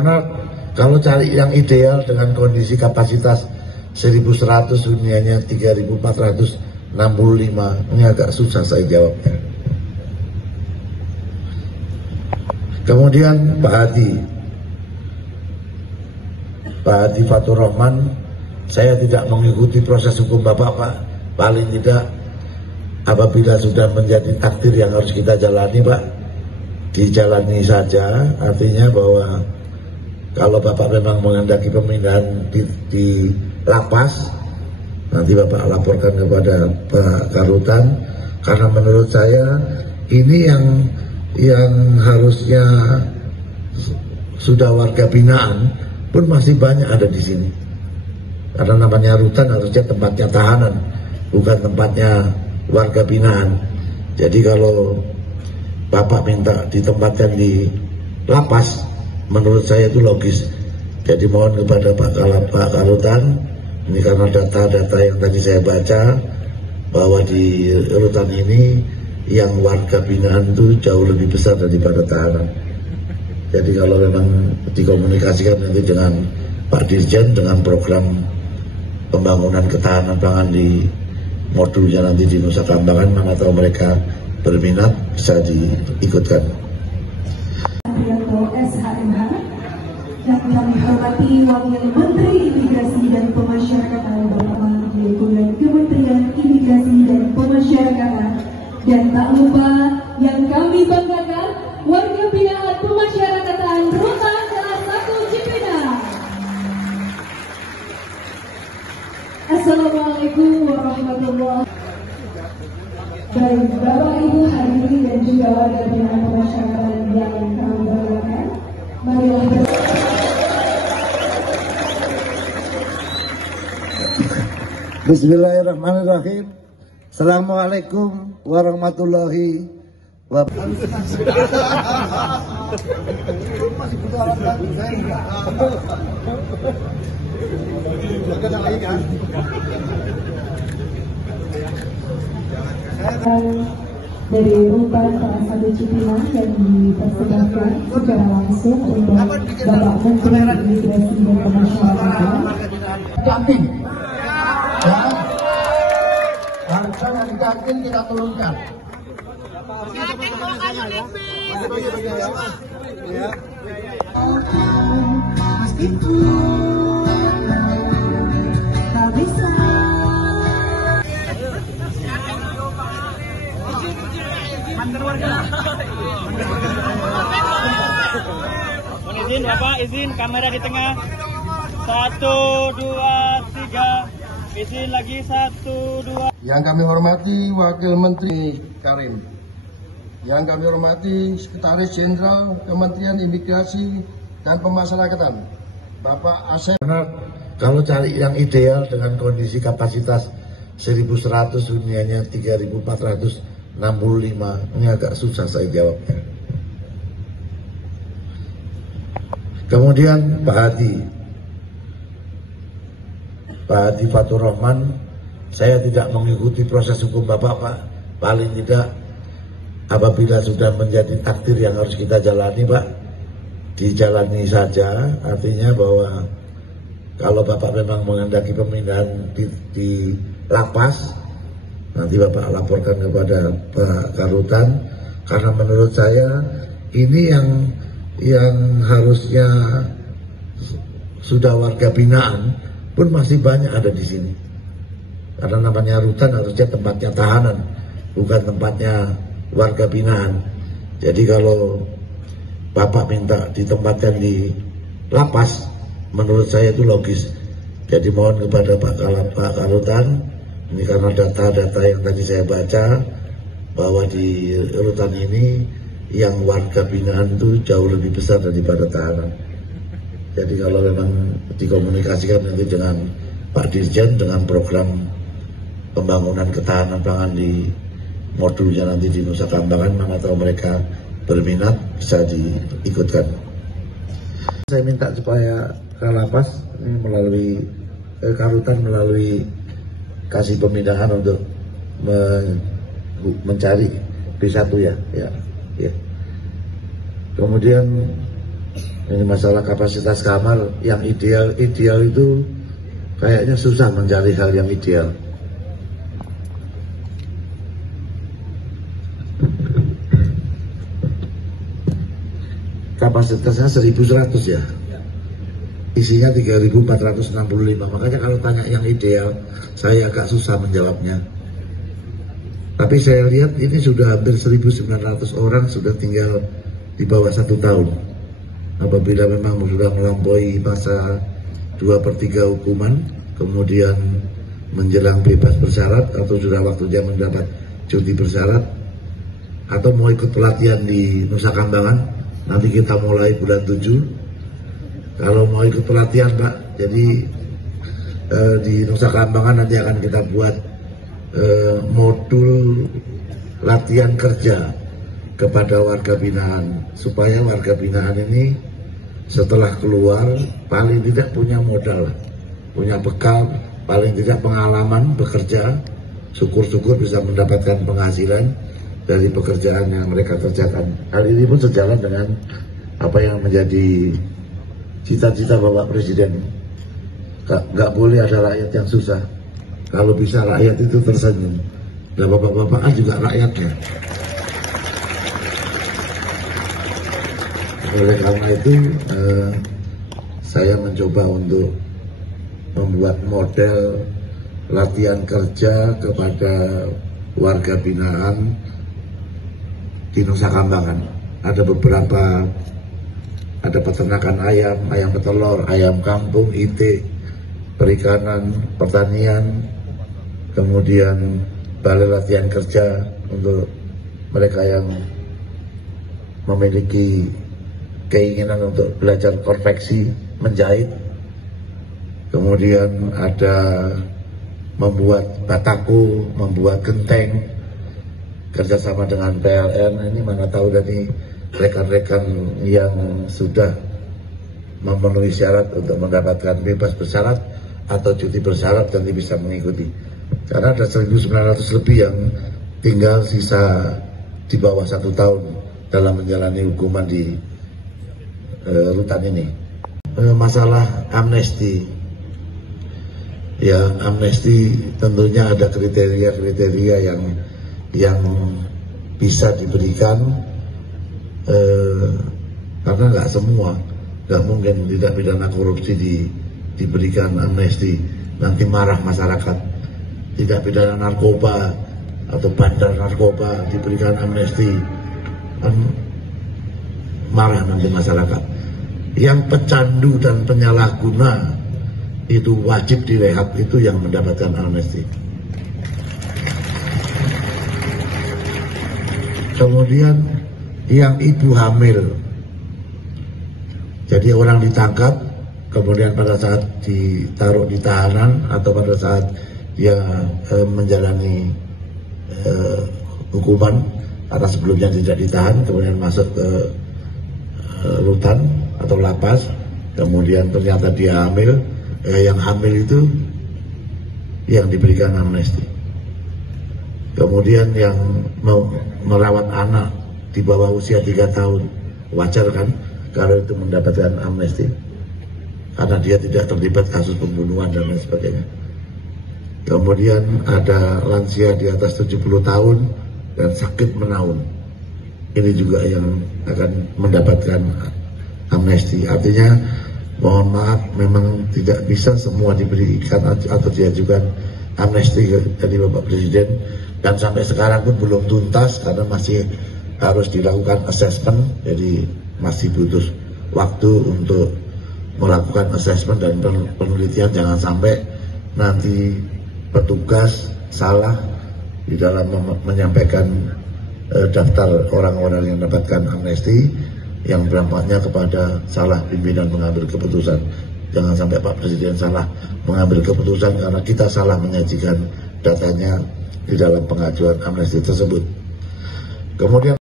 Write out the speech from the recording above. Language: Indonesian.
Karena kalau cari yang ideal dengan kondisi kapasitas 1.100 huniannya 3.465, ini agak susah saya jawabnya. Kemudian Pak Hadi Fatur Rahman, saya tidak mengikuti proses hukum Bapak, Pak. Paling tidak apabila sudah menjadi takdir yang harus kita jalani, Pak, dijalani saja. Artinya bahwa kalau Bapak memang menghendaki pemindahan di lapas, nanti Bapak laporkan kepada Pak Karutan, karena menurut saya ini yang harusnya sudah warga binaan pun masih banyak ada di sini. Karena namanya rutan harusnya tempatnya tahanan, bukan tempatnya warga binaan. Jadi kalau Bapak minta ditempatkan di lapas, menurut saya itu logis. Jadi mohon kepada Pak Karutan, ini karena data-data yang tadi saya baca, bahwa di rutan ini yang warga binaan itu jauh lebih besar daripada tahanan. Jadi kalau memang dikomunikasikan nanti dengan Pak Dirjen dengan program pembangunan ketahanan pangan di modulnya nanti di Nusa Kambangan, mana tahu mereka berminat bisa diikutkan. SHMH yang kami hormati Wakil Menteri Imigrasi dan Pemasyarakatan Bapak Menteri Kementerian Imigrasi dan Pemasyarakatan, dan tak lupa yang kami banggakan warga binaan pemasyarakatan Rutan Kelas 1 Cipinang. Assalamualaikum warahmatullahi wabarakatuh. Baik, Bapak Ibu hadirin dan juga warga binaan pemasyarakatan yang kami banggakan, marilah Bismillahirrahmanirrahim. Assalamualaikum warahmatullahi wabarakatuh. Dari Rutan Kelas 1 Cipinang yang dipersembahkan secara langsung untuk Bapak Menteri Imigrasi dan Pemasyarakatan. Kantin, ya, harga dari kantin kita turunkan. Tak bisa. Izin Bapak, izin kamera di tengah. 1, 2, 3. Izin lagi 1, 2. Yang kami hormati Wakil Menteri Karim, yang kami hormati Sekretaris Jenderal Kementerian Imigrasi dan Pemasyarakatan Bapak Asep. Karena kalau cari yang ideal dengan kondisi kapasitas 1.100 huniannya 3.465, ini agak susah saya jawabnya. Kemudian Pak Hadi Fatur Rahman, saya tidak mengikuti proses hukum Bapak, Pak. Paling tidak apabila sudah menjadi takdir yang harus kita jalani, Pak, dijalani saja. Artinya bahwa kalau Bapak memang menghendaki pemindahan di lapas, nanti Bapak laporkan kepada Pak Karutan, karena menurut saya ini yang harusnya sudah warga binaan pun masih banyak ada di sini. Karena namanya rutan harusnya tempatnya tahanan, bukan tempatnya warga binaan. Jadi kalau Bapak minta ditempatkan di lapas, menurut saya itu logis. Jadi mohon kepada Pak Karutan, ini karena data-data yang tadi saya baca, bahwa di rutan ini yang warga binaan itu jauh lebih besar daripada tahanan. Jadi kalau memang dikomunikasikan nanti dengan Pak Dirjen dengan program pembangunan ketahanan pangan di modulnya nanti di Nusa Kambangan, mana tahu mereka berminat bisa diikutkan. Saya minta supaya Kalapas ini melalui Karutan melalui kasih pemindahan untuk mencari B1 ya. Kemudian Ini masalah kapasitas kamar yang ideal itu kayaknya susah mencari hal yang ideal. Kapasitasnya 1.100 ya, isinya 3.465. Makanya kalau tanya yang ideal, saya agak susah menjawabnya. Tapi saya lihat ini sudah hampir 1.900 orang sudah tinggal di bawah 1 tahun. Apabila memang sudah melampaui masa 2/3 hukuman, kemudian menjelang bebas bersyarat atau sudah waktunya mendapat cuti bersyarat, atau mau ikut pelatihan di Nusa Kambangan, nanti kita mulai bulan 7. Kalau mau ikut pelatihan Pak, jadi di Nusa Kambangan nanti akan kita buat modul latihan kerja kepada warga binaan, supaya warga binaan ini setelah keluar paling tidak punya modal, punya bekal, paling tidak pengalaman bekerja, syukur-syukur bisa mendapatkan penghasilan dari pekerjaan yang mereka kerjakan. Hal ini pun sejalan dengan apa yang menjadi cita-cita Bapak Presiden. Gak boleh ada rakyat yang susah. Kalau bisa rakyat itu tersenyum. Dan bapak-bapak juga rakyatnya. Oleh karena itu saya mencoba untuk membuat model latihan kerja kepada warga binaan di Nusa Kambangan. Ada beberapa, ada peternakan ayam, ayam petelur, ayam kampung, itik, perikanan, pertanian, kemudian balai latihan kerja untuk mereka yang memiliki keinginan untuk belajar konveksi, menjahit. Kemudian ada membuat batako, membuat genteng, kerjasama dengan PLN. Ini mana tahu dari rekan-rekan yang sudah memenuhi syarat untuk mendapatkan bebas bersyarat atau cuti bersyarat nanti bisa mengikuti. Karena ada 1.900 lebih yang tinggal sisa di bawah 1 tahun dalam menjalani hukuman di rutan ini. Masalah amnesti, ya amnesti tentunya ada kriteria-kriteria yang bisa diberikan, karena nggak semua, nggak mungkin tidak pidana korupsi diberikan amnesti, nanti marah masyarakat. Tidak pidana narkoba atau bandar narkoba diberikan amnesti, kan marah nanti masyarakat. Yang pecandu dan penyalahguna itu wajib direhab, itu yang mendapatkan amnesti. Kemudian yang ibu hamil, jadi orang ditangkap, kemudian pada saat ditaruh di tahanan atau pada saat dia menjalani hukuman karena sebelumnya tidak ditahan, kemudian masuk ke rutan atau lapas, kemudian ternyata dia hamil, yang hamil itu yang diberikan amnesti. Kemudian yang merawat anak di bawah usia 3 tahun, wajar kan kalau itu mendapatkan amnesti, karena dia tidak terlibat kasus pembunuhan dan lain sebagainya. Kemudian ada lansia di atas 70 tahun dan sakit menaun, ini juga yang akan mendapatkan amnesti. Artinya mohon maaf, memang tidak bisa semua diberikan atau diajukan amnesti dari Bapak Presiden, dan sampai sekarang pun belum tuntas karena masih harus dilakukan assessment, jadi masih butuh waktu untuk melakukan assessment dan penelitian. Jangan sampai nanti petugas salah di dalam menyampaikan daftar orang-orang yang mendapatkan amnesti, yang berdampaknya kepada salah pimpinan mengambil keputusan. Jangan sampai Pak Presiden salah mengambil keputusan karena kita salah menyajikan datanya di dalam pengajuan amnesti tersebut. Kemudian